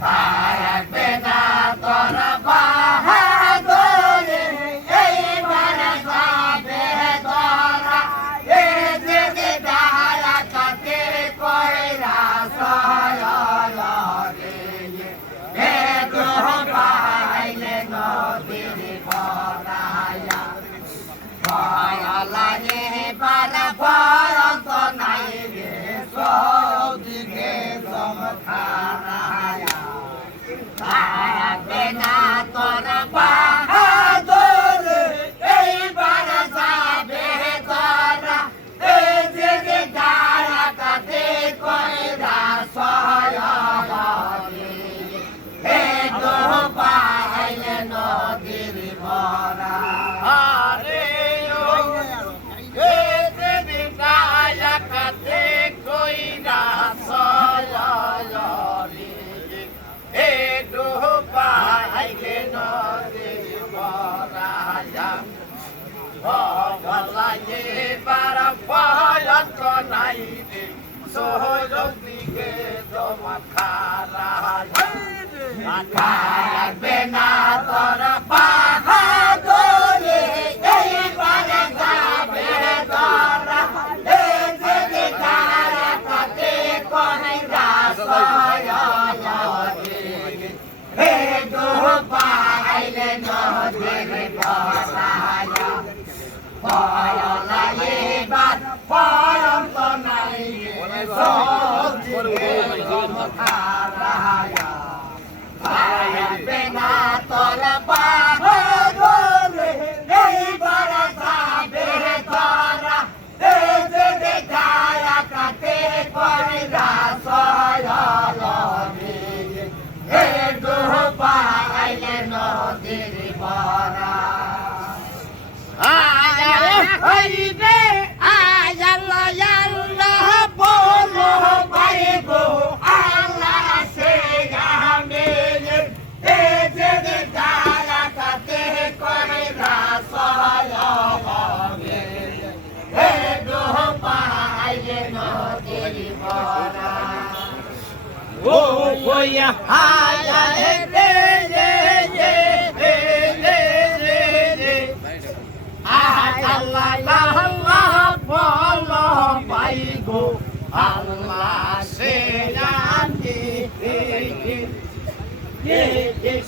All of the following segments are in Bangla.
Tara Beda Tara ভগলায়ে পারা পায়াত নাই রে সহযোগ দিকে তোমার খারা খারাপ না তোর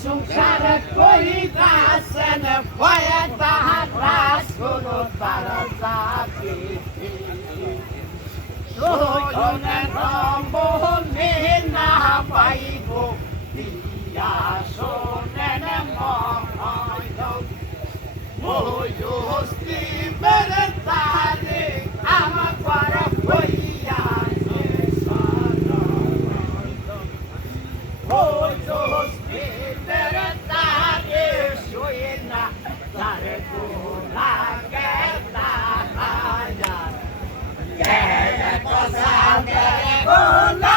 সংসার কই দাসন ভয় তাহার রাস কোনো তারা জাতি না পাইব দিয়া শোনেন মহায় ময়ূস্তি মেরে তারে আমার পর হইয়া ময়ূস্তি মেরে তারে শুয়ে না তারে গোলা গেতা হাজার গেলে তো সামনে গোলায়া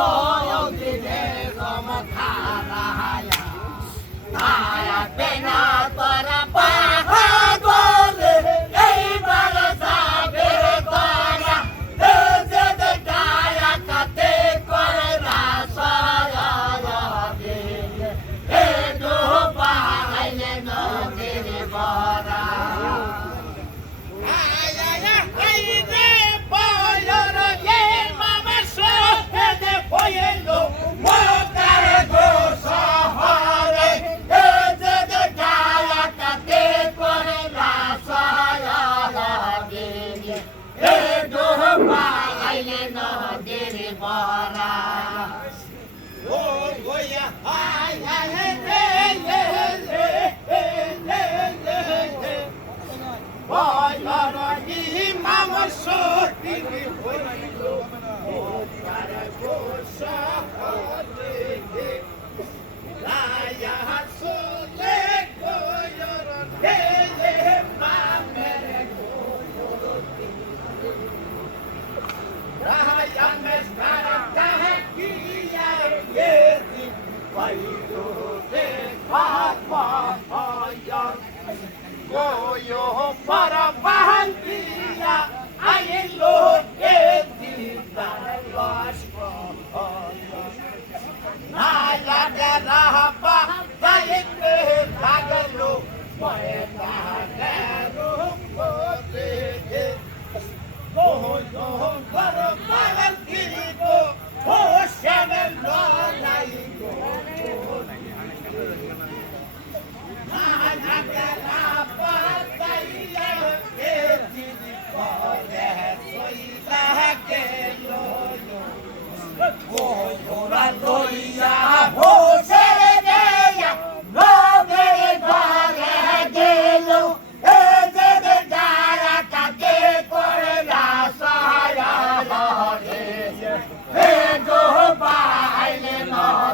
সোয়দি রে রম খারায়া আয়া পেনা তোরা Haile no diri bora. Oh, goya, ay, ay, ay, ay, ay, ay, ay, ay, ay, Boy, Lord, him, I'm a sword, him, Oh, God, I'm so. Goyo para Bahantia,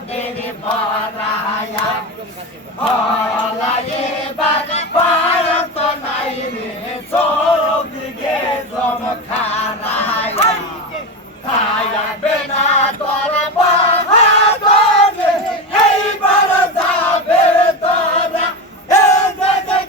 নদের বরায়া হলায়ে বাগ পায়ত নাই রে খায়া বেনা তোর বাহাদুর এইবার যাবে তোরা এ যে